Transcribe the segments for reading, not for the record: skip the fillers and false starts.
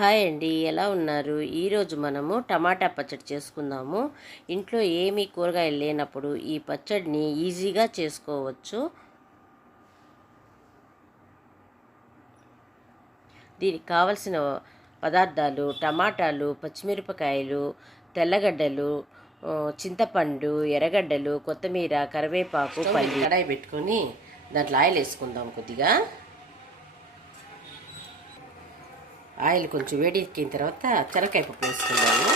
Hi అండి, ఎలా ఉన్నారు? ఈరోజు మనము టమాటా పచ్చడి చేసుకుందాము. ఇంట్లో ఏమీ కూరగాయలు లేనప్పుడు ఈ పచ్చడిని ఈజీగా చేసుకోవచ్చు. దీనికి కావలసిన పదార్థాలు టమాటాలు, పచ్చిమిరపకాయలు, తెల్లగడ్డలు, చింతపండు, ఎర్రగడ్డలు, కొత్తిమీర, కరివేపాకు, పల్లి. కడాయి పెట్టుకొని దాంట్లో ఆయిల్ వేసుకుందాం. కొద్దిగా ఆయిల్ కొంచెం వేడెక్కిన తర్వాత శనగకాయ పప్పు వేసుకుందాము.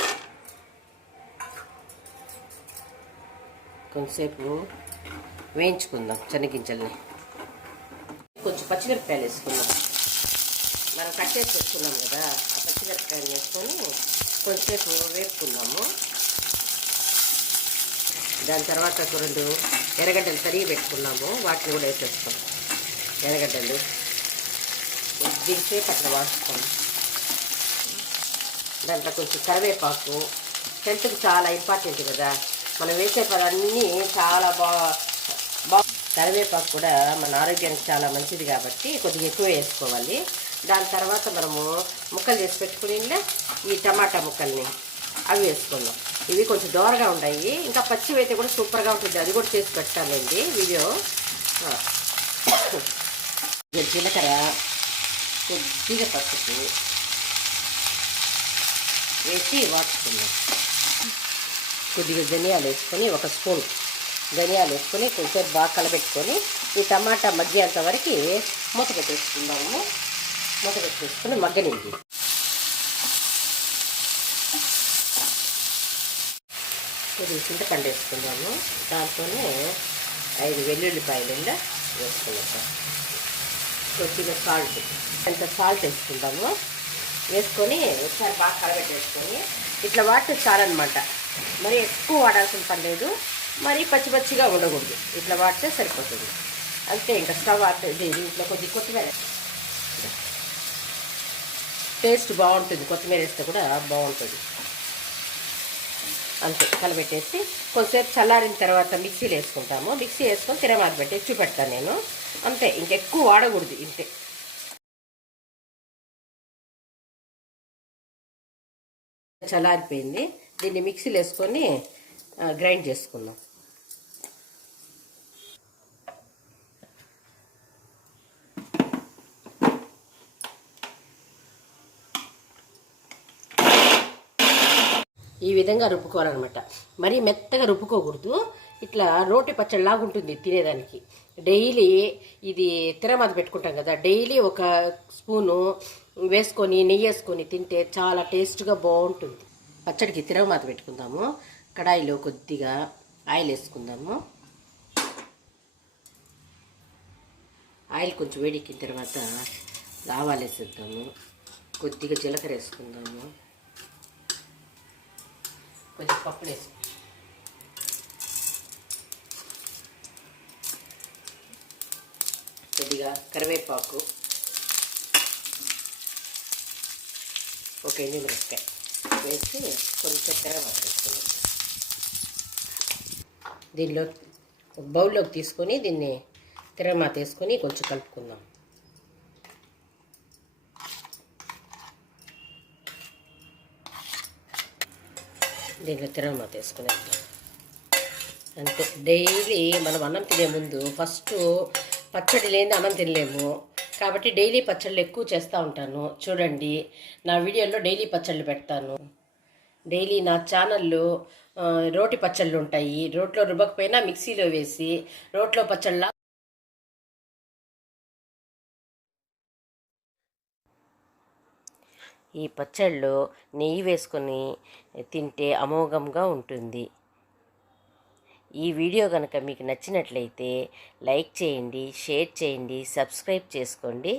కొంచెంసేపు వేయించుకుందాం శనగింజల్ని. కొంచెం పచ్చిమిరపకాయలు వేసుకుందాం. మనం కట్ చేసి పెట్టుకున్నాం కదా, ఆ పచ్చిమిరపకాయలు వేసుకొని కొంచెంసేపు వేపుకుందాము. దాని తర్వాత రెండు ఎర్రగడ్డలు తరిగి పెట్టుకున్నాము, వాటిని కూడా వేసేస్తాం. ఎర్రగడ్డలు దీనిసేపు అట్లా వాడుకోండి. దాంట్లో కొంచెం కరివేపాకు, హెల్త్కి చాలా ఇంపార్టెంట్ కదా, మనం వేసే పదన్నీ చాలా కరివేపాకు కూడా మన ఆరోగ్యానికి చాలా మంచిది కాబట్టి కొద్దిగా ఎక్కువ వేసుకోవాలి. దాని తర్వాత మనము ముక్కలు చేసి పెట్టుకుని ఈ టమాటా ముక్కల్ని అవి వేసుకుందాం. ఇవి కొంచెం దోరగా ఉన్నాయి, ఇంకా పచ్చివి అయితే కూడా సూపర్గా ఉంటుంది. అది కూడా చేసి పెట్టాలండి వీడియో. జీలకర్ర, కొద్దిగా పసుపు వేసి వాడుకుందాం. కొద్దిగా ధనియాలు వేసుకొని, ఒక స్పూన్ ధనియాలు వేసుకొని కొంచెం బాగా కలబెట్టుకొని ఈ టమాటా మగ్గేంత వరకు మూత పెట్టేసుకుందాము. మూత పెట్టేసుకుని మగ్గనింది. కొద్దిగా చింతపండు వేసుకుందాము. దాంతోనే 5 వెల్లుల్లిపాయలు వేసుకున్నాం. కొద్దిగా సాల్ట్, అంత సాల్ట్ వేసుకుందాము. వేసుకొని ఒకసారి బాగా కలబెట్టేసుకొని ఇట్లా వాడితే చాలన్నమాట. మరి ఎక్కువ వాడాల్సిన పని లేదు, మరి పచ్చి పచ్చిగా ఉండకూడదు. ఇట్లా వాడితే సరిపోతుంది అంతే. ఇంకా స్టవ్ దీంట్లో కొద్దిగా కొత్తిమీర, టేస్ట్ బాగుంటుంది. కొత్తిమీర వేస్తే కూడా బాగుంటుంది. అంతే, కలబెట్టేసి కొంచెంసేపు చల్లారిన తర్వాత మిక్సీలో వేసుకుంటాము. మిక్సీ వేసుకొని తిరమాత పెట్టి చూపెడతాను నేను. అంతే, ఇంకెక్కువ వాడకూడదు. ఇంతే. చల్లారిపోయింది. దీన్ని మిక్సీలో వేసుకొని గ్రైండ్ చేసుకుందాం. ఈ విధంగా రుబ్బుకోవాలన్నమాట. మరీ మెత్తగా రుబ్బుకోకూడదు. ఇట్లా రోటి పచ్చడిలాగా ఉంటుంది తినేదానికి. డైలీ ఇది తిరమాత పెట్టుకుంటాం కదా, డైలీ ఒక స్పూను వేసుకొని నెయ్యి వేసుకొని తింటే చాలా టేస్ట్గా బాగుంటుంది. పచ్చడికి తిరగమాత పెట్టుకుందాము. కడాయిలో కొద్దిగా ఆయిల్ వేసుకుందాము. ఆయిల్ కొంచెం వేడెక్కిన తర్వాత ఆవాలు వేసేద్దాము. కొద్దిగా జీలకర్ర వేసుకుందాము. కొంచెం పప్పులు వేసుకుందాం. కొద్దిగా కరివేపాకు, ఒక ఎండుమిరపకాయ వేసి కొంచెం తిరగమాత వేసుకున్నాం. దీనిలో ఒక బౌల్లోకి తీసుకొని దీన్ని తిరగమాత వేసుకొని కొంచెం కలుపుకుందాం. దీంట్లో తిరగమాత వేసుకునేద్దాం. అంతే. డైలీ మనం అన్నం తినే ముందు ఫస్ట్ పచ్చడి లేని అన్నం తినలేము కాబట్టి డైలీ పచ్చళ్ళు ఎక్కువ చేస్తూ ఉంటాను. చూడండి, నా వీడియోలో డైలీ పచ్చళ్ళు పెడతాను. డైలీ నా ఛానల్లో రోటి పచ్చళ్ళు ఉంటాయి. రోట్లో రుబ్బకపోయినా మిక్సీలో వేసి రోట్లో పచ్చళ్ళ ఈ పచ్చళ్ళు నెయ్యి వేసుకొని తింటే అమోఘంగా ఉంటుంది. ఈ వీడియో కనుక మీకు నచ్చినట్లయితే లైక్ చేయండి, షేర్ చేయండి, సబ్స్క్రైబ్ చేసుకోండి.